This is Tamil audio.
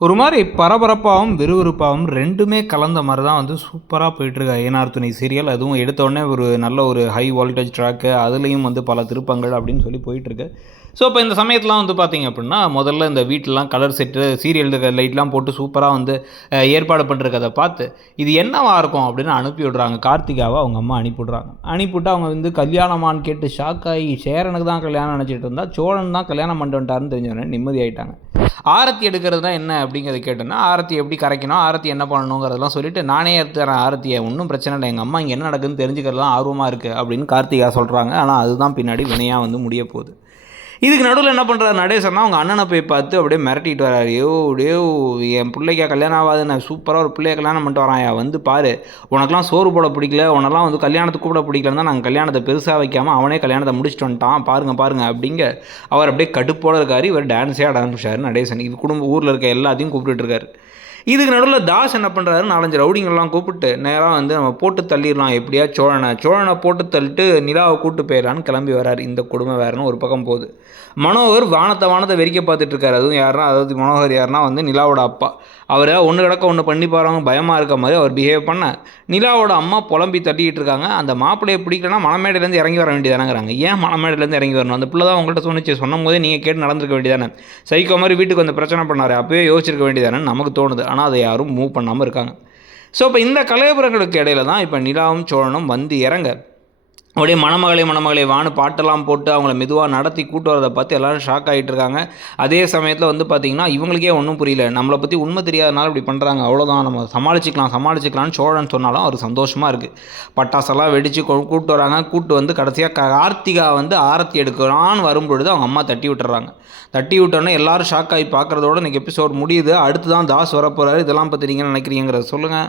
ஒரு மாதிரி பரபரப்பாகவும் விறுவிறுப்பாகவும் ரெண்டுமே கலந்த மாதிரி தான் வந்து சூப்பராக போயிட்டுருக்கு ஐயனார் துணை சீரியல் அதுவும் எடுத்தோடனே ஒரு நல்ல ஒரு ஹை வோல்டேஜ் ட்ராக்கு அதுலேயும் வந்து பல திருப்பங்கள் அப்படின்னு சொல்லி போயிட்டுருக்கு. ஸோ இப்போ இந்த சமயத்தெலாம் வந்து பார்த்தீங்க அப்படின்னா முதல்ல இந்த வீட்டிலலாம் கலர் செட்டு சீரியல் லைட்லாம் போட்டு சூப்பராக வந்து ஏற்பாடு பண்ணிருக்கதை பார்த்து இது என்னவாக இருக்கும் அப்படின்னு அனுப்பி விடுறாங்க. கார்த்திகாவை அவங்க அம்மா அனுப்பி விட்றாங்க. அனுப்பிவிட்டு அவங்க வந்து கல்யாணமான்னு கேட்டு ஷாக் ஆகி சேரனுக்கு தான் கல்யாணம் நினச்சிட்டு இருந்தால் சோழன் தான் கல்யாணம் பண்ணிட்டு வந்துட்டாருன்னு தெரிஞ்சவொடனே நிம்மதியாயிட்டாங்க ஆரத்தி எடுக்கிறதுனா என்ன அப்படிங்கிறத கேட்டேன்னா ஆரத்தி எப்படி கரைக்கணும் ஆரத்தி என்ன பண்ணணுங்கிறதெல்லாம் சொல்லிட்டு நானே எடுத்துறேன் ஆரத்தியை. ஒன்றும் பிரச்சனை இல்லை. எங்கள் அம்மா இங்கே என்ன நடக்குதுன்னு தெரிஞ்சுக்கிறதுலாம் ஆர்வமாக இருக்குது அப்படின்னு கார்த்திகா சொல்கிறாங்க ஆனால் அதுதான் பின்னாடி வினையாக வந்து முடிய போகுது. இதுக்கு நடுவில் என்ன பண்ணுறாரு நடேசன்னா அவங்க அண்ணனை போய் பார்த்து அப்படியே மிரட்டிட்டு வராரு ஐயோ டேயோ என் பிள்ளைக்கா கல்யாணம் ஆகாது நான் சூப்பராக ஒரு பிள்ளைய கல்யாணம் பண்ணிட்டு வரான் வந்து பாரு உனக்கெல்லாம் சோறு போட பிடிக்கல உனெல்லாம் வந்து கல்யாணத்துக்கு கூட பிடிக்கலன்னு தான் நாங்கள் கல்யாணத்தை பெருசாக வைக்காமல் அவனே கல்யாணத்தை முடிச்சுட்டு வந்துட்டான். பாருங்க பாருங்க அப்படிங்க அவர் அப்படியே கடுப்போட இருக்காரு. இவர் டான்ஸே ஆட ஆரம்பிச்சார் நடேசன் இது குடும்ப ஊரில் இருக்க எல்லாத்தையும் கூப்பிட்டுட்டு இருக்காரு. இதுக்கு நடுவில் தாஸ் என்ன பண்ணுறாரு நாலஞ்சு ரவுடிங்கெல்லாம் கூப்பிட்டு நேராக வந்து நம்ம போட்டு தள்ளிடலாம் எப்படியா? சோழனை சோழனை போட்டு தள்ளிட்டு நிலாவை கூட்டு போயிடலான்னு கிளம்பி வராரு. இந்த கொடுமை வேறுனு ஒரு பக்கம் போகுது. மனோகர் வானத்தை வானத்தை வெறிக்க பார்த்துட்டு இருக்காரு. அதுவும் யாருன்னா அதாவது மனோகர் யாருன்னா வந்து நிலாவோட அப்பா. அவரை ஒன்று கிடக்க ஒன்று பண்ணி பாருங்க பயமாக இருக்க மாதிரி அவர் பிஹேவ் பண்ண. நிலாவோட அம்மா புலம்பி தட்டிக்கிட்டு இருக்காங்க. அந்த மாப்பிள்ளையை பிடிக்கலன்னா மணமேடையிலேருந்து இறங்கி வர வேண்டியதானங்கிறாங்க ஏன் மணமேடையிலேருந்து இறங்கி வரணும்? அந்த பிள்ளை தான் உங்கள்கிட்ட சொன்னிச்சு. சொன்னும் போதே நீங்கள் கேட்டு நடந்திருக்க வேண்டியதானே சைக்கோ மாதிரி வீட்டுக்கு வந்து பிரச்சனை பண்ணார். அப்போயே யோசிச்சிருக்க வேண்டியதானே நமக்கு தோணுது. ஆனால் அதை யாரும் மூவ் பண்ணாமல் இருக்காங்க. ஸோ இப்போ இந்த கலையபுரங்களுக்கு இடையில தான் இப்போ நிலாவும் சோழனும் வந்து இறங்க. அப்படியே மணமகளே மணமகளே வான்னு பாட்டெல்லாம் போட்டு அவங்கள மெதுவாக நடத்தி கூட்டு வரதை பார்த்து எல்லாரும் ஷாக் ஆகிட்டு இருக்காங்க அதே சமயத்தில் வந்து பார்த்திங்கன்னா இவங்களுக்கே ஒன்றும் புரியல. நம்மளை பற்றி உண்மை தெரியாதனால இப்படி பண்ணுறாங்க அவ்வளோதான் நம்ம சமாளிச்சிக்கலாம் சமாளிச்சிக்கலாம்னு சோழன் சொன்னாலும் அவர் சந்தோஷமாக இருக்குது பட்டாசெல்லாம் வெடித்து கூப்பிட்டு வராங்க. கூப்பிட்டு வந்து கடைசியாக கார்த்திகா வந்து ஆரத்தி எடுக்கிறான்னு வரும்பொழுது அவங்க அம்மா தட்டி விட்டுறாங்க. தட்டி விட்டோன்னே எல்லோரும் ஷாக் ஆகி பார்க்குறதோட இன்றைக்கி எபிசோட் முடியுது. அடுத்து தான் தாஸ் வரப்போகிறாரு இதெல்லாம் பற்றி நீங்கள் நினைக்கிறீங்கிறத சொல்லுங்கள்